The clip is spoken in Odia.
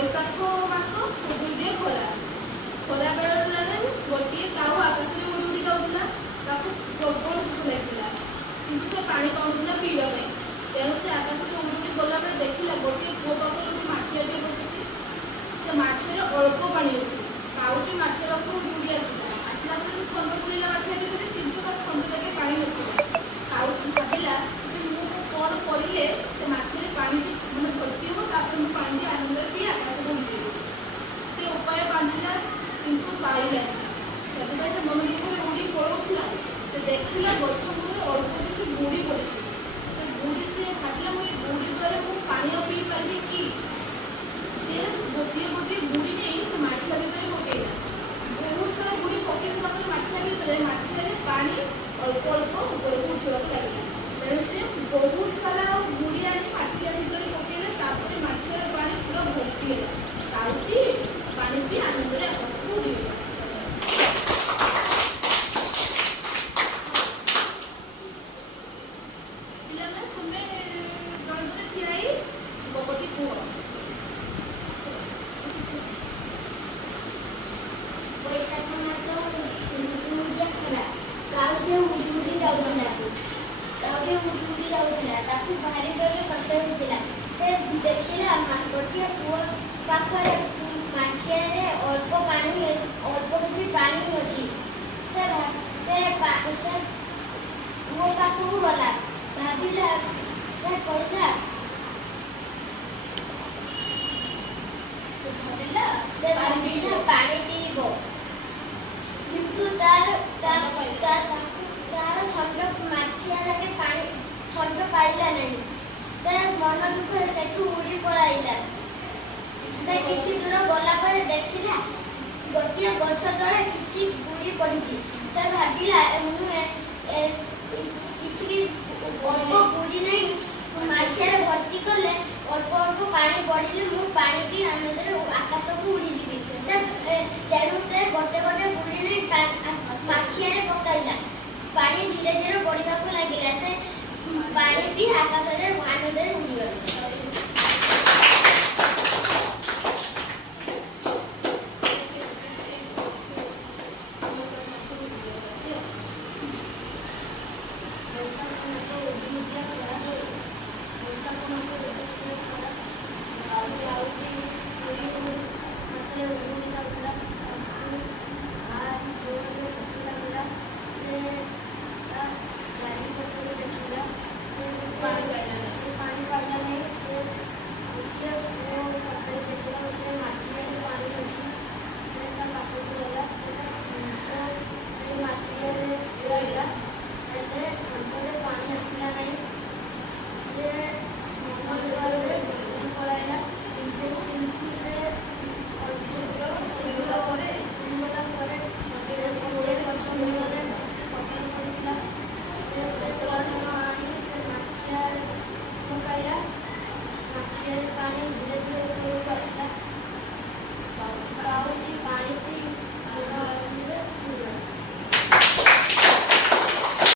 ବୈଶାଖ ମାସ 2 ଦିନ ଖରା ଖରା ବେଳରେ ଗୋଟିଏ କାଉ ଆକାଶରେ ଉଡ଼ି ଉଡ଼ି ଯାଉଥିଲା। ତାକୁ ପ୍ରବଳ ଶୋଷ ଲାଗିଥିଲା, କିନ୍ତୁ ସେ ପାଣି ପାଉନଥିଲା ପିଇବା ପାଇଁ। ତେଣୁ ସେ ଆକାଶରେ ଉଡ଼ି ଉଡ଼ି ଗଲାବେଳେ ଦେଖିଲା ଗୋଟିଏ କୂଅ ପାଖରେ ଗୋଟେ ମାଠିଆଟିଏ ବସିଛି। ସେ ମାଠିଆରେ ଅଳ୍ପ ପାଣି ଅଛି। କାଉଟି ମାଠିଆ ପାଖରୁ ଉଡ଼ି ଉଡ଼ି ଆସିଲା ପରେ ସେ ଥଣ୍ଡ ପୁରିଲା ମାଠିଆଟିରେ, କିନ୍ତୁ ତା ଥଣ୍ଡ ଯାକେ ପାଣି ନଥିଲା। କାଉଟି ଭାବିଲା ଯେ ମୁଁ କ'ଣ କରିଲେ ସେ ମାଠିଆରେ ପାଣିଟି ଭର୍ତ୍ତି ହେବ, ତାପରେ ମୁଁ ପାଣିଟି ଆନନ୍ଦରେ ପିଇ ଆକାଶକୁ ଉଡ଼ିଯିବି। ସେ ଉପାୟ ପାଞ୍ଚିଲା, କିନ୍ତୁ ପାଇଲାନି। ସେଥିପାଇଁ ସେ ମନ ଦୁଃଖରେ ଉଡ଼ି ପଳାଉଥିଲା। ସେ ଦେଖିଲା ଗଛ ମୂଳରେ ଅଳ୍ପ କିଛି ଗୁଡ଼ି ପଡ଼ିଛି। ସେ ଗୁଡ଼ି ସେ ଭାବିଲା ମୁଁ ଏ ଗୁଡ଼ି ଦ୍ୱାରା ମୁଁ ପାଣି ଆଉ ପିଇ ପାରିବି କି? ସେ ଗୋଟିଏ ଗୋଟିଏ ଗୁଡ଼ି ନେଇ ସେ ମାଠିଆ ଭିତରେ ପକାଇଲା। ବହୁତ ସାରା ଗୁଡ଼ି ପକାଇ ସାରିଲା ପରେ ମାଠିଆ ଭିତରେ ମାଠିଆରେ ପାଣି ଅଳ୍ପ ଅଳ୍ପ ଉପରକୁ ଉଠିବାକୁ ଲାଗିଲା। ତେଣୁ ସେ ବହୁତ ସାରା ଗୁଡ଼ି ଆଣି ମାଠିଆ ଭିତରେ ପକାଇଲା। ତାପରେ ମାଠିଆର ପାଣି ପୁରା ଭର୍ତ୍ତି ହେଲା। କାଉଟି ପାଣି ପିଇ ଆନନ୍ଦରେ ଆକାଶକୁ ଉଡ଼ିଗଲା। ପିଲାମାନେ ତୁମେ ଜଣେ ଜଣେ ଠିଆ ହେଇ ଗପଟି କୁହ। ବୈଶାଖ ମାସ ଦୁଇଟା ଖରା କାଉଟିଏ ଉଡ଼ି ଉଡ଼ି ଯାଉଥିଲା। ତାକୁ ଭାରି ଜୋରରେ ଶୋଷ ହେଉଥିଲା। ସେ ଦେଖିଲା ଗୋଟିଏ କୂଅ ପାଖରେ ମାଠିଆରେ ଅଳ୍ପ କିଛି ପାଣି ଅଛି। ସେ କୂଅ ପାଖକୁ ଗଲା। ସେ ଭାବିଲା ପାଣି ପିଇବ, କିନ୍ତୁ ତାର ଥଣ୍ଡ ମାଠିଆ ଯାକେ ପାଣି ଥଣ୍ଡ ପାଇଲା ନାହିଁ। ସେ ମନ ଦୁଃଖରେ ସେଠୁ ଉଡ଼ି ପଳାଇଲା। ସେ କିଛି ଦୂର ଗଲା ପରେ ଦେଖିଲା ଗୋଟିଏ ଗଛ ତଳେ କିଛି ଗୁଡ଼ି ପଡ଼ିଛି। ସେ ଭାବିଲା ମୁଁ କିଛି ଅଳ୍ପ ଗୁଡ଼ି ନେଇ ମାଠିଆରେ ଭର୍ତ୍ତି କଲେ ଅଳ୍ପ ଅଳ୍ପ ପାଣି ବଢ଼ିଲେ ମୁଁ ପାଣି ପିଇ ଆନନ୍ଦରେ ଆକାଶକୁ ଉଡ଼ିଯିବି। ତେଣୁ ସେ ଗୋଟେ ଗୋଟେ ଗୁଡ଼ି ନେଇ ମାଠିଆରେ ପକାଇଲା। ପାଣି ଧୀରେ ଧୀରେ ବଢ଼ିବାକୁ ଲାଗିଲା। ସେ ପାଣି ପିଇ ଆକାଶରେ ଆନନ୍ଦରେ ଉଡ଼ିଗଲା।